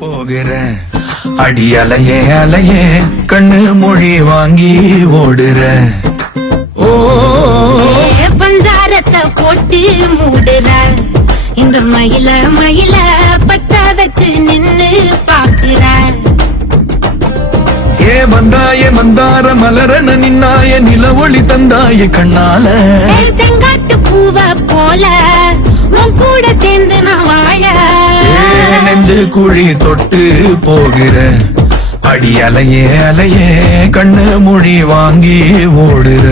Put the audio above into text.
போகிற அடி அலையே அலையே கண்ணு மொழி வாங்கி ஓடுற ஓ பஞ்சாரத்தை போட்டு மூடுற இந்த மயில மயில பத்த வச்சு நின்னு பாக்குற ஏ வந்தாய மந்தார மலரன நின்னாய நில ஒளி தந்தாய கண்ணால செங்காட்டு பூவ போல உன் கூட சேர்ந்து நான் வாழ நெஞ்சு குழி தொட்டு போகிற அடி அலையே அலையே கண்ணு மொழி வாங்கி ஓடுற